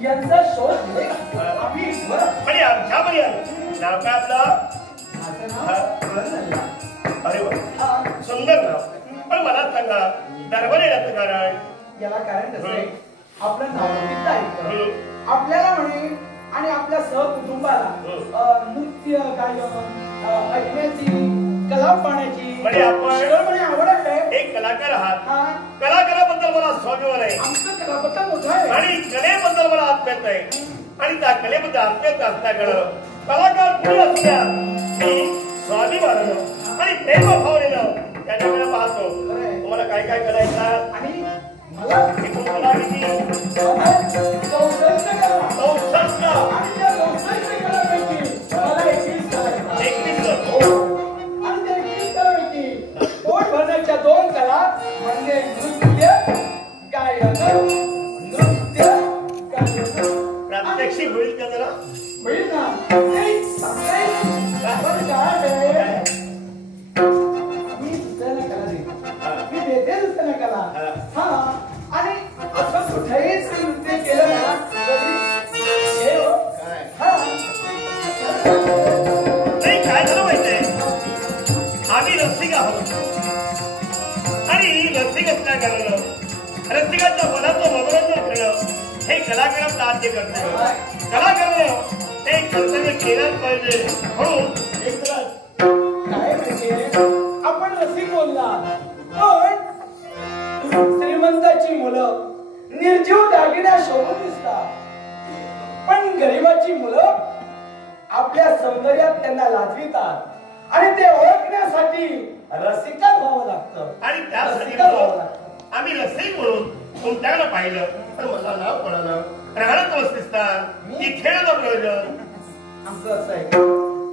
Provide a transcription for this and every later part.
यांचा शोध आम्ही नाव काय आपलं? अरे वा सुंदर नाव. पण मला सांगा दरबार येण्याचं कारण? याला कारण कसं आहे, आपलं नाव ऐकलं आपल्याला म्हणे आणि आपल्या सहकुटुंबाला नृत्य गायन ऐकण्याची कला पाहण्याची म्हणजे आपण आवड आहे. एक कलाकार आहात. कलाकाराबद्दल मला स्वाभिमान आहे. आमचं कलाबद्दल मोठं आहे आणि कलेबद्दल मला आत्म्यता आहे. आणि त्या कलेबद्दल आत्म्यता असल्याकडं कलाकार पुढे असल्या मी स्वाभिमानानं आणि प्रेमभावनेनं त्याच्याकडे पाहतो. तुम्हाला काय काय करायचं आणि मला एकूण कला किती? 64 कला. 64 आणि त्या 64 कलापैकी मला 21 कला. 21 आणि त्या 21 कलापैकी पोट भरण्याच्या 2 कला म्हणजे नृत्य गायन. नृत्य गायन प्रात्यक्षिक होईल का जरा? होईल ना. पण काय आहे, मी दुसऱ्याला कला देतो, मी देते दुसऱ्याला कला. हा आणि असं कुठेच नृत्य केलं ना तरी हे हो. नाही काय झालं माहितीये, आम्ही रसिक आहोत आणि रसिक असल्या कारणानं रसिकाच्या मनाचं मनोरंजन करणं हे कलाकाराचं आद्य कर्तव्य. कलाकारानं ते कर्तव्य केलंच पाहिजे. म्हणून काय माहितीये, आपण रसिक बोलला पण श्रीमंताची मुलं निर्जीव दागिन्या शोभून दिसतात, पण गरिबाची मुलं आपल्या सौंदर्यात त्यांना लाजवितात आणि ते ओळखण्यासाठी रसिकच व्हावं लागतं. आणि त्यासाठी आम्ही रसिक म्हणून तुमच्याकडे पाहिलं पण मला नाव पडलं राहणं अवस्थिस्तान खेळलं प्रयोजन. आमचं असं आहे,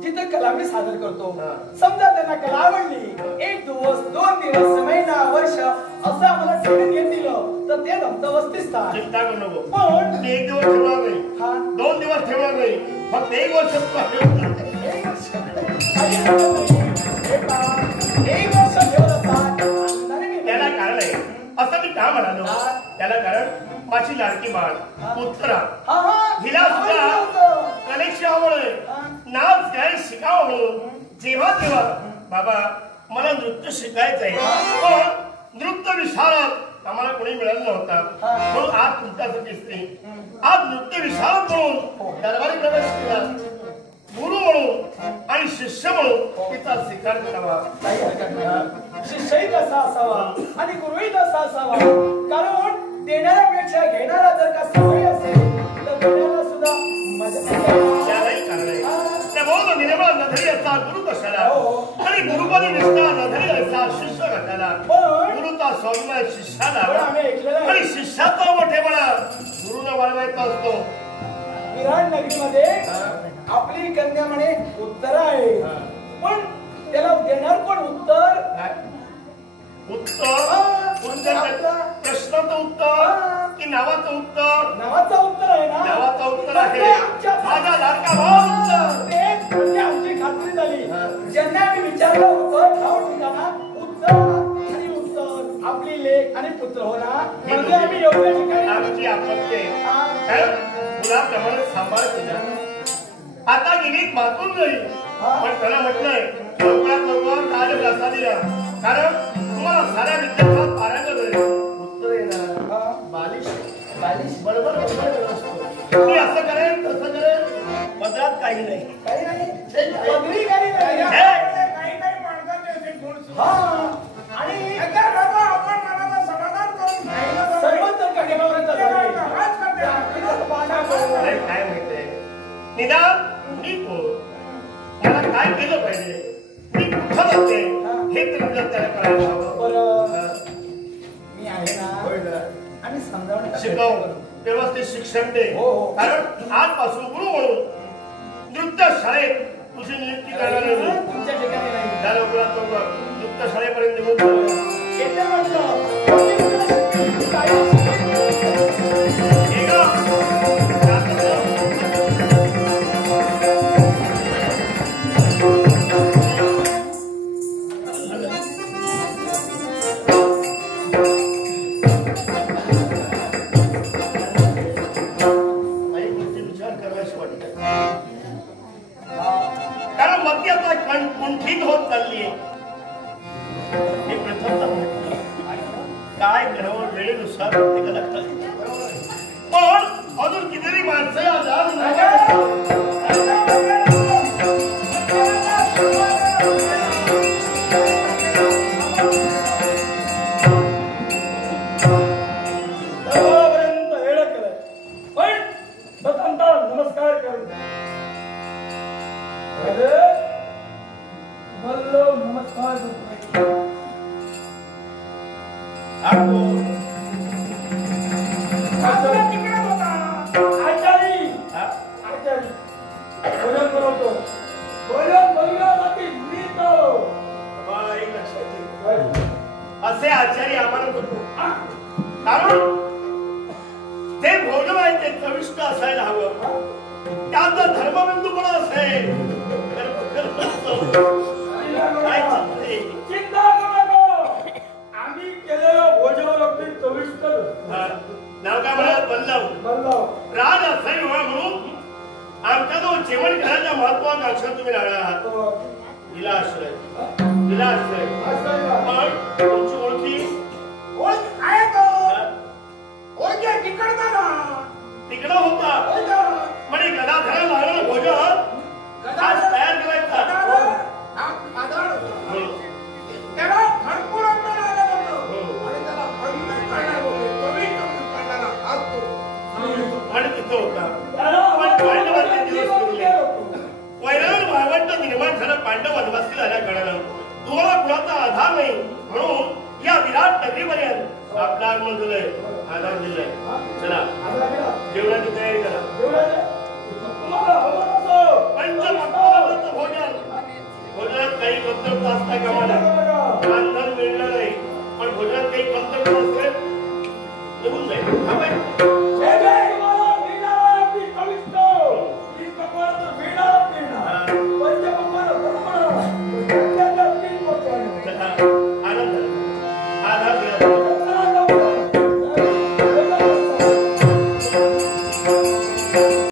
जिथे कला मी सादर करतो समजा त्यांना कला आवडली, 1 दिवस 2 दिवस महिना वर्ष असं आम्हाला ट्रेनिंग घेत दिलं तर ते आमचं वस्तिस्थान. चिंता करू नको. पण 1 दिवस ठेवणार नाही, 2 दिवस ठेवणार नाही, फक्त 1 वर्ष त्याला कारण आहे. असं मी का म्हणालो त्याला कारण माझी लाडकी बाळ उत्तरा हिला सुद्धा कलेची आवड आहे. नाच गायन शिकावं म्हणून जेव्हा तेव्हा बाबा मला नृत्य शिकायचं आहे पण नृत्य विशारद आम्हाला कोणी मिळालं नव्हता. म्हणून आज तुमच्यासाठी स्त्री आज नृत्य विशारद म्हणून दरबारी प्रवेश केला. गुरु म्हणून आणि शिष्य म्हणून तिचा स्वीकार करावा. शिष्यही तसा असावा आणि गुरुही तसा असावा. कारण देणाऱ्यापेक्षा घेणारा जर का सवय असेल तर देणारा सुद्धा त्यालाही कारण आहे. त्यामुळे निर्मळ नधरी असा गुरु कशाला आणि गुरुपदी निष्ठा नधरी असा शिष्य कशाला. गुरुचा स्वाभिमान शिष्याला आणि शिष्याचा मोठेपणा गुरुने वाढवायचा असतो. विराट नगरीमध्ये आपली कन्या म्हणे उत्तर आहे पण त्याला देणार कोण उत्तर? प्रश्नाचं उत्तर की नावाचं उत्तर? नावाचं उत्तर आहे ना. नावाचं उत्तर आहे माझा लाडका भाऊ उत्तर. आमची खात्री झाली. ज्यांना मी विचारलं होतं ठाव ठिकाणा उत्तर आणि उत्तर आपली लेख आणि पुत्र हो ना म्हणजे आम्ही योग्य ठिकाणी. आमची आपत्ती मुलाप्रमाणे सांभाळ केला. आता गेली मातून नाही पण त्याला म्हटलंय लवकरात लवकर राजप्रसाद दिला. कारण तुम्हाला साऱ्या विद्यार्थ्यात पारायण उत्तर येणार बालिश बालिश बरोबर असतो. मी असं करेन तसं करेन पदरात काही नाही काही नाही काही नाही आणि आपण मनाला समाधान करून काय माहितीये निदान मी मला काय केलं पाहिजे मी कुठं जाते हे तर त्याला करायला हवं. मी आहे ना आणि समजावून शिकव व्यवस्थित शिक्षण दे. कारण आजपासून गुरु म्हणून नृत्य शाळेत तुझी नियुक्ती करणार नाही. तुमच्या ठिकाणी नाही त्या लवकरात लवकर नृत्य शाळेपर्यंत निघून येते म्हटलं हे प्रथमतः म्हटलं. काय करावं वेळेनुसार प्रत्येकाला कळतं. पण अजून कितीतरी माणसं आजाद नाही. नमस्कार करू नमस्कार आचारी आचारी भोजन बनवतो. भोजन बनवण्यासाठी मी असे आचार्य आम्हाला नको. कारण ते भोजन आहे ते चविष्ट असायला हवं. त्यात जर धर्मबिंदू पण असेल चिंता करू नको. आम्ही केलेलं भोजन अगदी चविष्ट. नाव काय म्हणाल? बल्लव. राज असाई म्हणून आमच्या जो जेवण घराच्या महत्वाकांक्षा तुम्ही राहणार आहात. दिला आश्रय पण तुमची ओळखी तिकडं होता म्हणजे गदाधराला लागलेलं भोजन आज तयार करायचं. आणि तिथं होता पांडवांचे दिवस सुरले. वैरावर वावंट निर्माण झालं. पांडव वनवासी झाल्या कारणानं तुम्हाला कुणाचा आधार नाही म्हणून या विराट नगरीपर्यंत आपला आगमन झालंय. आधार दिलाय. चला जेवणाची तयारी करा. भोजनात काही कमतरता असता कामाला. रांधण मिळणार नाही पण भोजनात काही कमतरता असेल निघून जाईल.